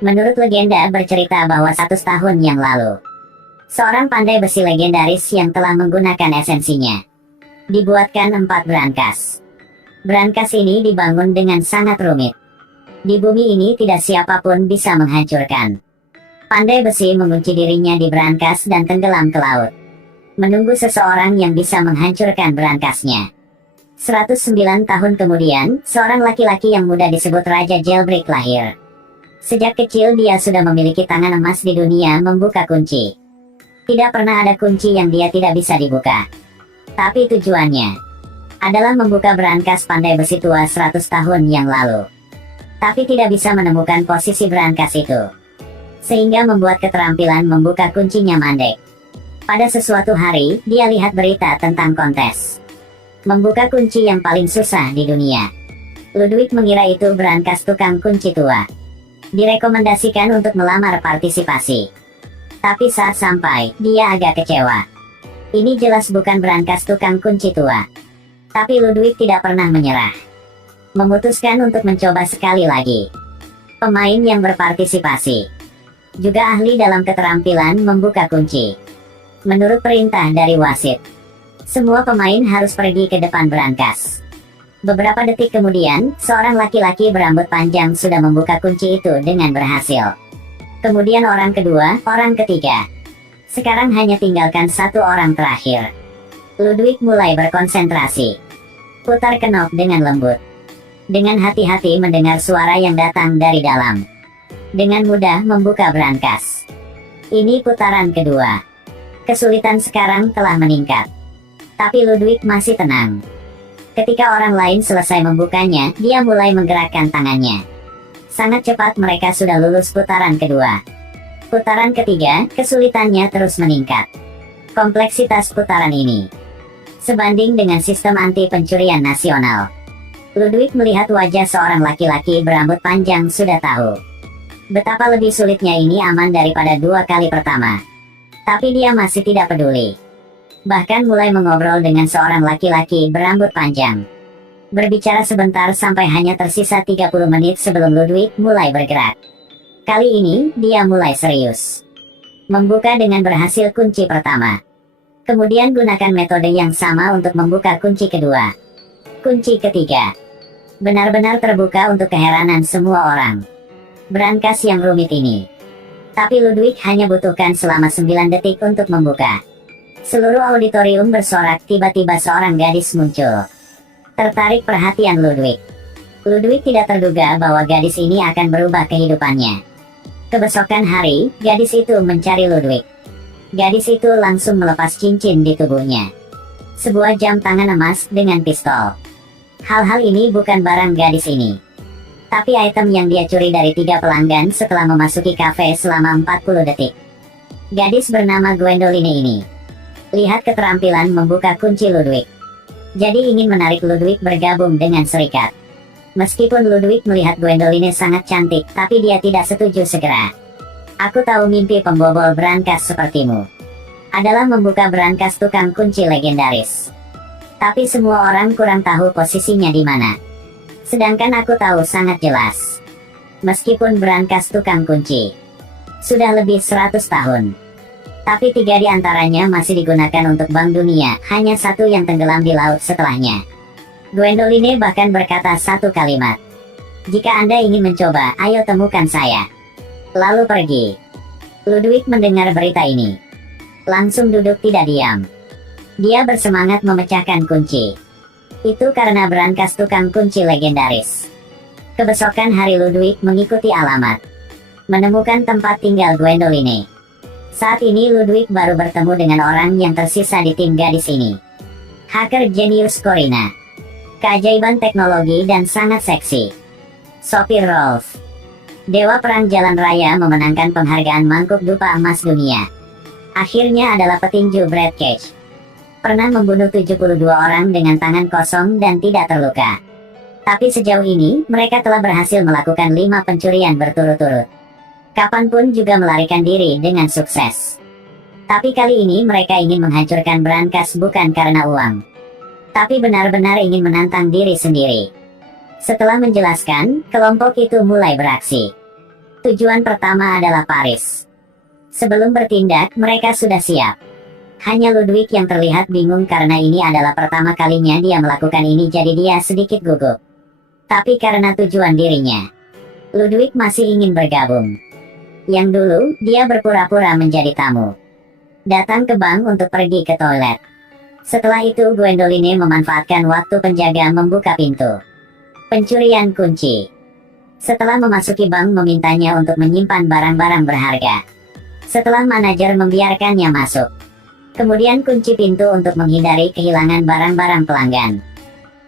Menurut legenda bercerita bahwa 100 tahun yang lalu, seorang pandai besi legendaris yang telah menggunakan esensinya dibuatkan 4 brankas. Brankas ini dibangun dengan sangat rumit. Di bumi ini tidak siapapun bisa menghancurkan. Pandai besi mengunci dirinya di brankas dan tenggelam ke laut, menunggu seseorang yang bisa menghancurkan brankasnya. 109 tahun kemudian, seorang laki-laki yang muda disebut Raja Jailbreak lahir. Sejak kecil dia sudah memiliki tangan emas di dunia membuka kunci. Tidak pernah ada kunci yang dia tidak bisa dibuka. Tapi tujuannya adalah membuka brankas pandai besi tua 100 tahun yang lalu. Tapi tidak bisa menemukan posisi brankas itu, sehingga membuat keterampilan membuka kuncinya mandek. Pada sesuatu hari, dia lihat berita tentang kontes membuka kunci yang paling susah di dunia. Ludwig mengira itu brankas tukang kunci tua. Direkomendasikan untuk melamar partisipasi. Tapi saat sampai, dia agak kecewa. Ini jelas bukan brankas tukang kunci tua. Tapi Ludwig tidak pernah menyerah. Memutuskan untuk mencoba sekali lagi. Pemain yang berpartisipasi juga ahli dalam keterampilan membuka kunci. Menurut perintah dari wasit, semua pemain harus pergi ke depan brankas. Beberapa detik kemudian, seorang laki-laki berambut panjang sudah membuka kunci itu dengan berhasil. Kemudian orang kedua, orang ketiga. Sekarang hanya tinggalkan satu orang terakhir. Ludwig mulai berkonsentrasi. Putar knob dengan lembut. Dengan hati-hati mendengar suara yang datang dari dalam. Dengan mudah membuka brankas. Ini putaran kedua. Kesulitan sekarang telah meningkat. Tapi Ludwig masih tenang. Ketika orang lain selesai membukanya, dia mulai menggerakkan tangannya. Sangat cepat mereka sudah lulus putaran kedua. Putaran ketiga, kesulitannya terus meningkat. Kompleksitas putaran ini sebanding dengan sistem anti pencurian nasional. Ludwig melihat wajah seorang laki-laki berambut panjang sudah tahu betapa lebih sulitnya ini aman daripada 2 kali pertama. Tapi dia masih tidak peduli. Bahkan mulai mengobrol dengan seorang laki-laki berambut panjang. Berbicara sebentar sampai hanya tersisa 30 menit sebelum Ludwig mulai bergerak. Kali ini, dia mulai serius. Membuka dengan berhasil kunci pertama. Kemudian gunakan metode yang sama untuk membuka kunci kedua. Kunci ketiga benar-benar terbuka untuk keheranan semua orang. Brankas yang rumit ini. Tapi Ludwig hanya butuhkan selama 9 detik untuk membuka. Seluruh auditorium bersorak, tiba-tiba seorang gadis muncul. Tertarik perhatian Ludwig. Ludwig tidak terduga bahwa gadis ini akan berubah kehidupannya. Kebesokan hari, gadis itu mencari Ludwig. Gadis itu langsung melepas cincin di tubuhnya. Sebuah jam tangan emas dengan pistol. Hal-hal ini bukan barang gadis ini. Tapi item yang dia curi dari 3 pelanggan setelah memasuki kafe selama 40 detik. Gadis bernama Gwendoline ini. Lihat keterampilan membuka kunci Ludwig. Jadi ingin menarik Ludwig bergabung dengan serikat. Meskipun Ludwig melihat Gwendoline sangat cantik, tapi dia tidak setuju segera. Aku tahu mimpi pembobol brankas sepertimu adalah membuka brankas tukang kunci legendaris. Tapi semua orang kurang tahu posisinya di mana. Sedangkan aku tahu sangat jelas. Meskipun brankas tukang kunci sudah lebih 100 tahun. Tapi 3 di antaranya masih digunakan untuk Bank Dunia, hanya 1 yang tenggelam di laut setelahnya. Gwendoline bahkan berkata satu kalimat. Jika Anda ingin mencoba, ayo temukan saya. Lalu pergi. Ludwig mendengar berita ini. Langsung duduk tidak diam. Dia bersemangat memecahkan kunci. Itu karena brankas tukang kunci legendaris. Kebesokan hari Ludwig mengikuti alamat. Menemukan tempat tinggal Gwendoline. Saat ini Ludwig baru bertemu dengan orang yang tersisa di tim gadis ini. Hacker jenius Corina. Keajaiban teknologi dan sangat seksi. Sopir Rolf. Dewa perang jalan raya memenangkan penghargaan mangkuk dupa emas dunia. Akhirnya adalah petinju Brad Cage. Pernah membunuh 72 orang dengan tangan kosong dan tidak terluka. Tapi sejauh ini, mereka telah berhasil melakukan 5 pencurian berturut-turut. Kapanpun juga melarikan diri dengan sukses. Tapi kali ini mereka ingin menghancurkan brankas bukan karena uang. Tapi benar-benar ingin menantang diri sendiri. Setelah menjelaskan, kelompok itu mulai beraksi. Tujuan pertama adalah Paris. Sebelum bertindak, mereka sudah siap. Hanya Ludwig yang terlihat bingung karena ini adalah pertama kalinya dia melakukan ini, jadi dia sedikit gugup. Tapi karena tujuan dirinya, Ludwig masih ingin bergabung. Yang dulu, dia berpura-pura menjadi tamu. Datang ke bank untuk pergi ke toilet. Setelah itu Gwendoline memanfaatkan waktu penjaga membuka pintu. Pencurian kunci. Setelah memasuki bank memintanya untuk menyimpan barang-barang berharga. Setelah manajer membiarkannya masuk. Kemudian kunci pintu untuk menghindari kehilangan barang-barang pelanggan.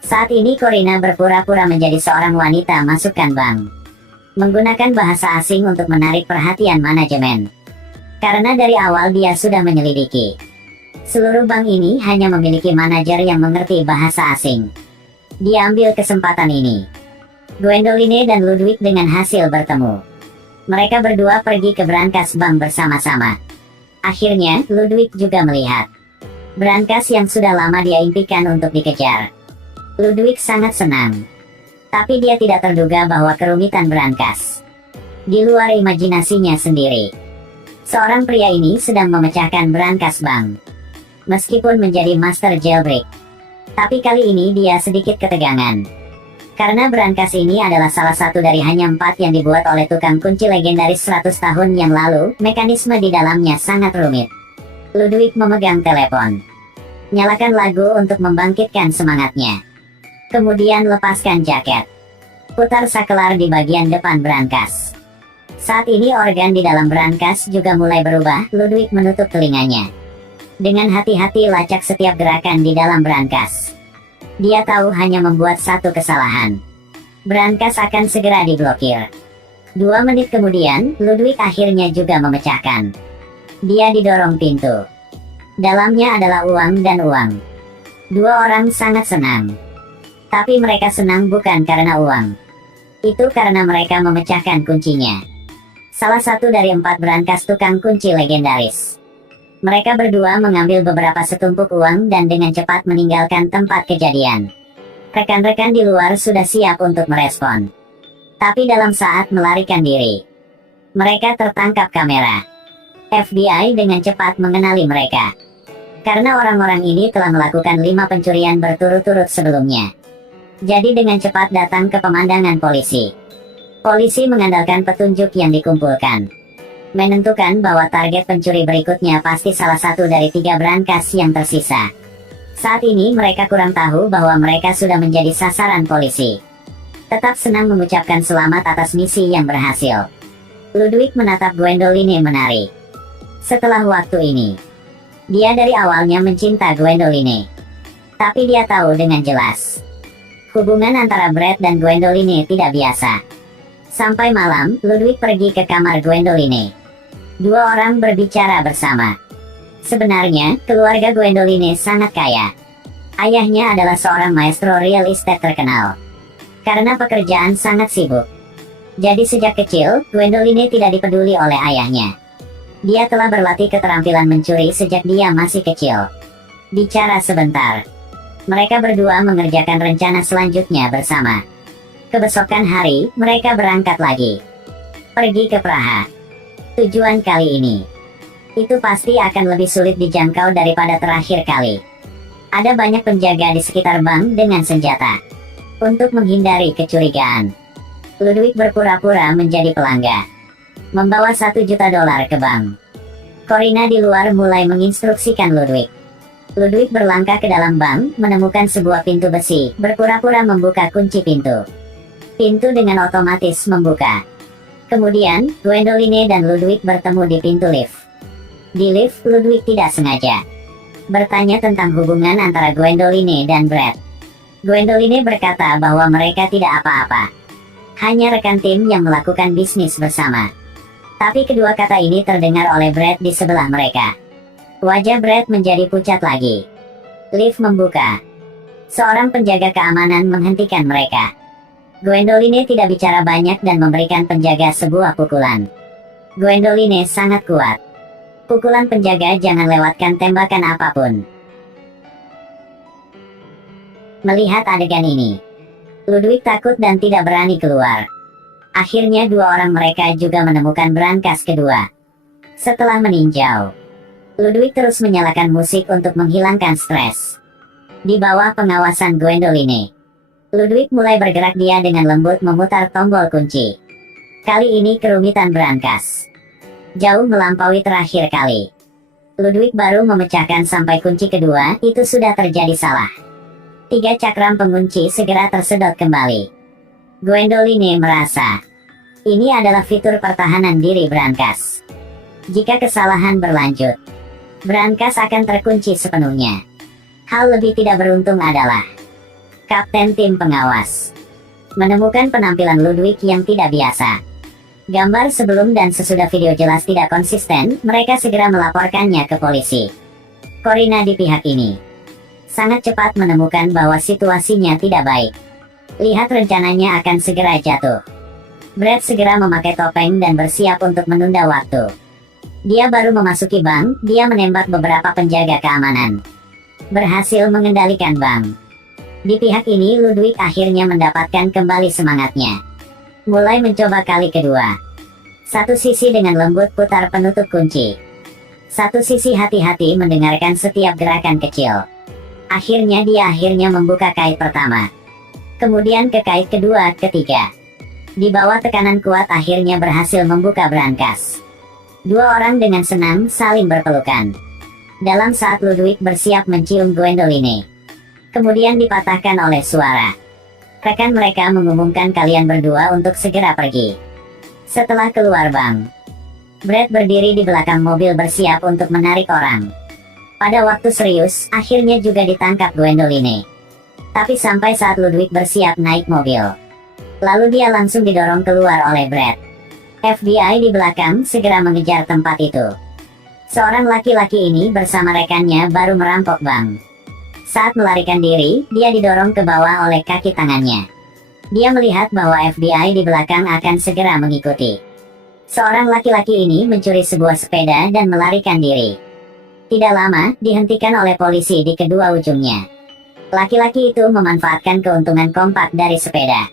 Saat ini Corina berpura-pura menjadi seorang wanita masukkan bank. Menggunakan bahasa asing untuk menarik perhatian manajemen. Karena dari awal dia sudah menyelidiki. Seluruh bank ini hanya memiliki manajer yang mengerti bahasa asing. Dia ambil kesempatan ini. Gwendoline dan Ludwig dengan hasil bertemu. Mereka berdua pergi ke brankas bank bersama-sama. Akhirnya, Ludwig juga melihat brankas yang sudah lama dia impikan untuk dikejar. Ludwig sangat senang. Tapi dia tidak terduga bahwa kerumitan brankas di luar imajinasinya sendiri. Seorang pria ini sedang memecahkan brankas bank. Meskipun menjadi master jailbreak, tapi kali ini dia sedikit ketegangan. Karena brankas ini adalah salah satu dari hanya 4 yang dibuat oleh tukang kunci legendaris 100 tahun yang lalu, mekanisme di dalamnya sangat rumit. Ludwig memegang telepon. Nyalakan lagu untuk membangkitkan semangatnya. Kemudian lepaskan jaket. Putar sakelar di bagian depan brankas. Saat ini organ di dalam brankas juga mulai berubah, Ludwig menutup telinganya. Dengan hati-hati lacak setiap gerakan di dalam brankas. Dia tahu hanya membuat satu kesalahan. Brankas akan segera diblokir. 2 menit kemudian, Ludwig akhirnya juga memecahkan. Dia didorong pintu. Dalamnya adalah uang dan uang. 2 orang sangat senang. Tapi mereka senang bukan karena uang. Itu karena mereka memecahkan kuncinya. Salah satu dari 4 brankas tukang kunci legendaris. Mereka berdua mengambil beberapa setumpuk uang dan dengan cepat meninggalkan tempat kejadian. Rekan-rekan di luar sudah siap untuk merespon. Tapi dalam saat melarikan diri, mereka tertangkap kamera. FBI dengan cepat mengenali mereka. Karena orang-orang ini telah melakukan 5 pencurian berturut-turut sebelumnya. Jadi dengan cepat datang ke pemandangan polisi. Polisi mengandalkan petunjuk yang dikumpulkan. Menentukan bahwa target pencuri berikutnya pasti salah satu dari 3 brankas yang tersisa. Saat ini mereka kurang tahu bahwa mereka sudah menjadi sasaran polisi. Tetap senang mengucapkan selamat atas misi yang berhasil. Ludwig menatap Gwendoline menari. Setelah waktu ini, dia dari awalnya mencinta Gwendoline. Tapi dia tahu dengan jelas, hubungan antara Brad dan Gwendoline tidak biasa. Sampai malam, Ludwig pergi ke kamar Gwendoline. 2 orang berbicara bersama. Sebenarnya, keluarga Gwendoline sangat kaya. Ayahnya adalah seorang maestro real estate terkenal. Karena pekerjaan sangat sibuk. Jadi sejak kecil, Gwendoline tidak dipeduli oleh ayahnya. Dia telah berlatih keterampilan mencuri sejak dia masih kecil. Bicara sebentar. Mereka berdua mengerjakan rencana selanjutnya bersama. Kebesokan hari, mereka berangkat lagi. Pergi ke Praha. Tujuan kali ini, itu pasti akan lebih sulit dijangkau daripada terakhir kali. Ada banyak penjaga di sekitar bank dengan senjata. Untuk menghindari kecurigaan, Ludwig berpura-pura menjadi pelanggan. Membawa $1 juta ke bank. Corina di luar mulai menginstruksikan Ludwig. Ludwig berlangkah ke dalam bank, menemukan sebuah pintu besi, berpura-pura membuka kunci pintu. Pintu dengan otomatis membuka. Kemudian, Gwendoline dan Ludwig bertemu di pintu lift. Di lift, Ludwig tidak sengaja bertanya tentang hubungan antara Gwendoline dan Brad. Gwendoline berkata bahwa mereka tidak apa-apa. Hanya rekan tim yang melakukan bisnis bersama. Tapi kedua kata ini terdengar oleh Brad di sebelah mereka. Wajah Brad menjadi pucat lagi. Lift membuka. Seorang penjaga keamanan menghentikan mereka. Gwendoline tidak bicara banyak dan memberikan penjaga sebuah pukulan. Gwendoline sangat kuat. Pukulan penjaga jangan lewatkan tembakan apapun. Melihat adegan ini, Ludwig takut dan tidak berani keluar. Akhirnya dua orang mereka juga menemukan brankas kedua. Setelah meninjau, Ludwig terus menyalakan musik untuk menghilangkan stres. Di bawah pengawasan Gwendoline, Ludwig mulai bergerak. Dia dengan lembut memutar tombol kunci. Kali ini kerumitan brankas jauh melampaui terakhir kali. Ludwig baru memecahkan sampai kunci kedua, itu sudah terjadi salah. 3 cakram pengunci segera tersedot kembali. Gwendoline merasa ini adalah fitur pertahanan diri brankas. Jika kesalahan berlanjut, brankas akan terkunci sepenuhnya. Hal lebih tidak beruntung adalah Kapten tim pengawas menemukan penampilan Ludwig yang tidak biasa. Gambar sebelum dan sesudah video jelas tidak konsisten, mereka segera melaporkannya ke polisi. Corina di pihak ini sangat cepat menemukan bahwa situasinya tidak baik. Lihat rencananya akan segera jatuh. Brad segera memakai topeng dan bersiap untuk menunda waktu. Dia baru memasuki bank, dia menembak beberapa penjaga keamanan. Berhasil mengendalikan bank. Di pihak ini Ludwig akhirnya mendapatkan kembali semangatnya. Mulai mencoba kali kedua. Satu sisi dengan lembut putar penutup kunci. Satu sisi hati-hati mendengarkan setiap gerakan kecil. Akhirnya dia membuka kait pertama. Kemudian ke kait kedua, ketiga. Di bawah tekanan kuat akhirnya berhasil membuka brankas. Dua orang dengan senang saling berpelukan. Dalam saat Ludwig bersiap mencium Gwendoline, kemudian dipatahkan oleh suara. Rekan mereka mengumumkan kalian berdua untuk segera pergi. Setelah keluar bank, Brad berdiri di belakang mobil bersiap untuk menarik orang. Pada waktu serius, akhirnya juga ditangkap Gwendoline. Tapi sampai saat Ludwig bersiap naik mobil, lalu dia langsung didorong keluar oleh Brad. FBI di belakang segera mengejar tempat itu. Seorang laki-laki ini bersama rekannya baru merampok bank. Saat melarikan diri, dia didorong ke bawah oleh kaki tangannya. Dia melihat bahwa FBI di belakang akan segera mengikuti. Seorang laki-laki ini mencuri sebuah sepeda dan melarikan diri. Tidak lama, dihentikan oleh polisi di kedua ujungnya. Laki-laki itu memanfaatkan keuntungan kompak dari sepeda.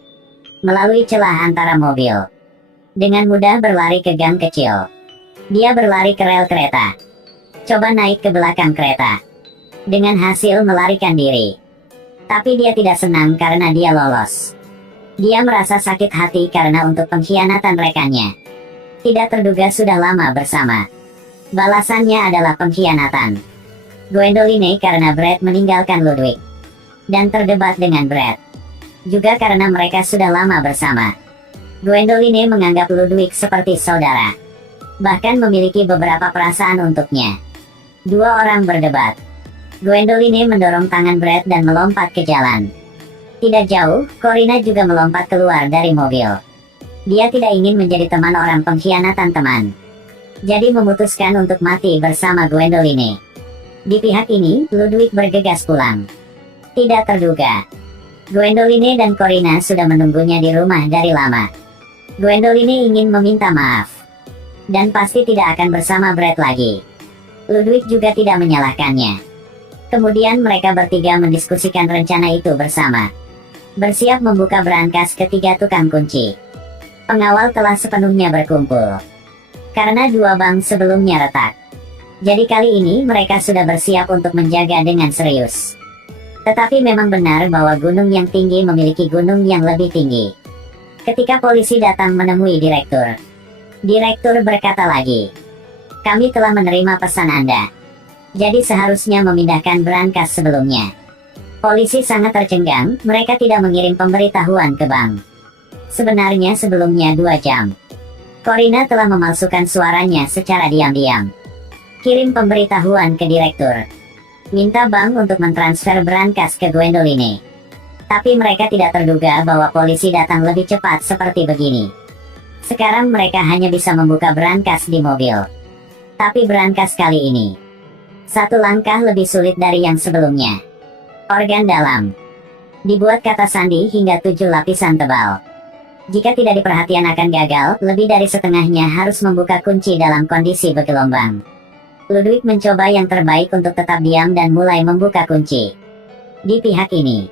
Melalui celah antara mobil, dengan mudah berlari ke gang kecil. Dia berlari ke rel kereta. Coba naik ke belakang kereta. Dengan hasil melarikan diri. Tapi dia tidak senang karena dia lolos. Dia merasa sakit hati karena untuk pengkhianatan rekannya. Tidak terduga sudah lama bersama. Balasannya adalah pengkhianatan. Gwendoline karena Brad meninggalkan Ludwig. Dan terdebat dengan Brad. Juga karena mereka sudah lama bersama. Gwendoline menganggap Ludwig seperti saudara. Bahkan memiliki beberapa perasaan untuknya. Dua orang berdebat. Gwendoline mendorong tangan Brad dan melompat ke jalan. Tidak jauh, Corina juga melompat keluar dari mobil. Dia tidak ingin menjadi teman orang pengkhianatan teman. Jadi memutuskan untuk mati bersama Gwendoline. Di pihak ini, Ludwig bergegas pulang. Tidak terduga, Gwendoline dan Corina sudah menunggunya di rumah dari lama. Gwendoline ingin meminta maaf. Dan pasti tidak akan bersama Brad lagi. Ludwig juga tidak menyalahkannya. Kemudian mereka bertiga mendiskusikan rencana itu bersama. Bersiap membuka brankas ketiga tukang kunci. Pengawal telah sepenuhnya berkumpul. Karena dua bank sebelumnya retak. Jadi kali ini mereka sudah bersiap untuk menjaga dengan serius. Tetapi memang benar bahwa gunung yang tinggi memiliki gunung yang lebih tinggi. Ketika polisi datang menemui direktur, direktur berkata lagi, "Kami telah menerima pesan Anda. Jadi seharusnya memindahkan brankas sebelumnya." Polisi sangat tercengang, mereka tidak mengirim pemberitahuan ke bank. Sebenarnya sebelumnya 2 jam, Corina telah memalsukan suaranya secara diam-diam. Kirim pemberitahuan ke direktur. Minta bank untuk mentransfer brankas ke Gwendoline. Tapi mereka tidak terduga bahwa polisi datang lebih cepat seperti begini. Sekarang mereka hanya bisa membuka brankas di mobil. Tapi brankas kali ini, satu langkah lebih sulit dari yang sebelumnya. Organ dalam. Dibuat kata sandi hingga 7 lapisan tebal. Jika tidak diperhatikan akan gagal, lebih dari setengahnya harus membuka kunci dalam kondisi bergelombang. Ludwig mencoba yang terbaik untuk tetap diam dan mulai membuka kunci. Di pihak ini,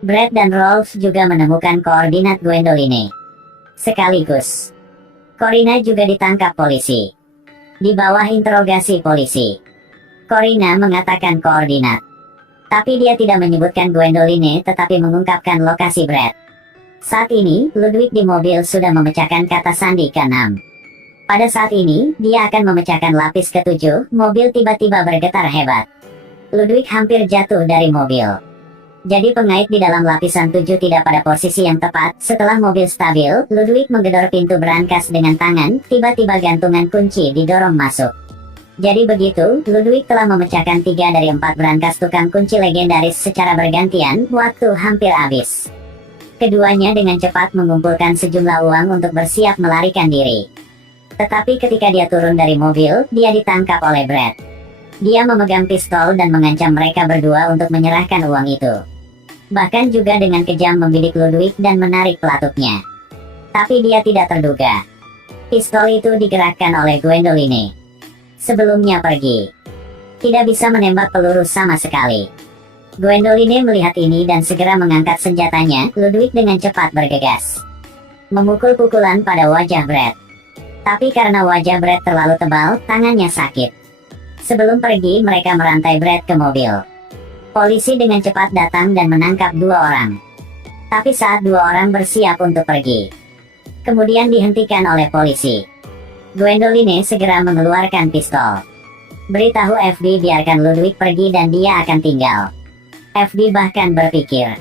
Brad dan Rolf juga menemukan koordinat Gwendoline. Sekaligus, Corina juga ditangkap polisi. Di bawah interogasi polisi, Corina mengatakan koordinat. Tapi dia tidak menyebutkan Gwendoline tetapi mengungkapkan lokasi Brad. Saat ini, Ludwig di mobil sudah memecahkan kata sandi ke-6. Pada saat ini, dia akan memecahkan lapis ke-7, mobil tiba-tiba bergetar hebat. Ludwig hampir jatuh dari mobil. Jadi pengait di dalam lapisan 7 tidak pada posisi yang tepat. Setelah mobil stabil, Ludwig menggedor pintu berangkas dengan tangan, tiba-tiba gantungan kunci didorong masuk. Jadi begitu, Ludwig telah memecahkan 3 dari 4 berangkas tukang kunci legendaris secara bergantian, waktu hampir habis. Keduanya dengan cepat mengumpulkan sejumlah uang untuk bersiap melarikan diri. Tetapi ketika dia turun dari mobil, dia ditangkap oleh Brad. Dia memegang pistol dan mengancam mereka berdua untuk menyerahkan uang itu. Bahkan juga dengan kejam membidik Ludwig dan menarik pelatuknya. Tapi dia tidak terduga. Pistol itu digerakkan oleh Gwendoline. Sebelumnya pergi. Tidak bisa menembak peluru sama sekali. Gwendoline melihat ini dan segera mengangkat senjatanya. Ludwig dengan cepat bergegas, memukul pukulan pada wajah Brad. Tapi karena wajah Brad terlalu tebal, tangannya sakit. Sebelum pergi, mereka merantai Brad ke mobil. Polisi dengan cepat datang dan menangkap 2 orang. Tapi saat 2 orang bersiap untuk pergi, kemudian dihentikan oleh polisi. Gwendoline segera mengeluarkan pistol. Beritahu FB biarkan Ludwig pergi dan dia akan tinggal. FB bahkan berpikir,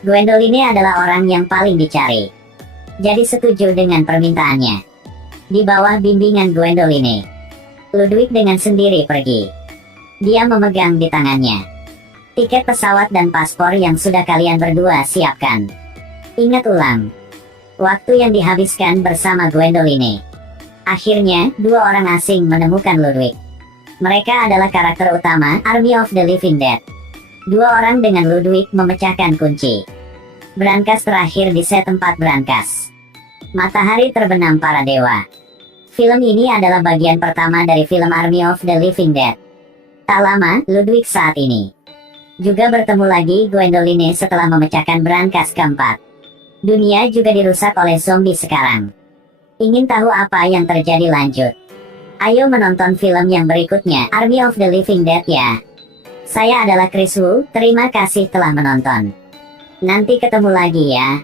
Gwendoline adalah orang yang paling dicari. Jadi setuju dengan permintaannya. Di bawah bimbingan Gwendoline, Ludwig dengan sendiri pergi. Dia memegang di tangannya tiket pesawat dan paspor yang sudah kalian berdua siapkan. Ingat ulang waktu yang dihabiskan bersama Gwendoline. Akhirnya, 2 orang asing menemukan Ludwig. Mereka adalah karakter utama Army of the Living Dead. 2 orang dengan Ludwig memecahkan kunci berangkas terakhir di set 4 berangkas. Matahari terbenam para dewa. Film ini adalah bagian pertama dari film Army of the Living Dead. Tak lama, Ludwig saat ini juga bertemu lagi Gwendoline setelah memecahkan berangkas keempat. Dunia juga dirusak oleh zombie sekarang. Ingin tahu apa yang terjadi lanjut? Ayo menonton film yang berikutnya, Army of the Living Dead ya. Saya adalah Chris Wu, terima kasih telah menonton. Nanti ketemu lagi ya.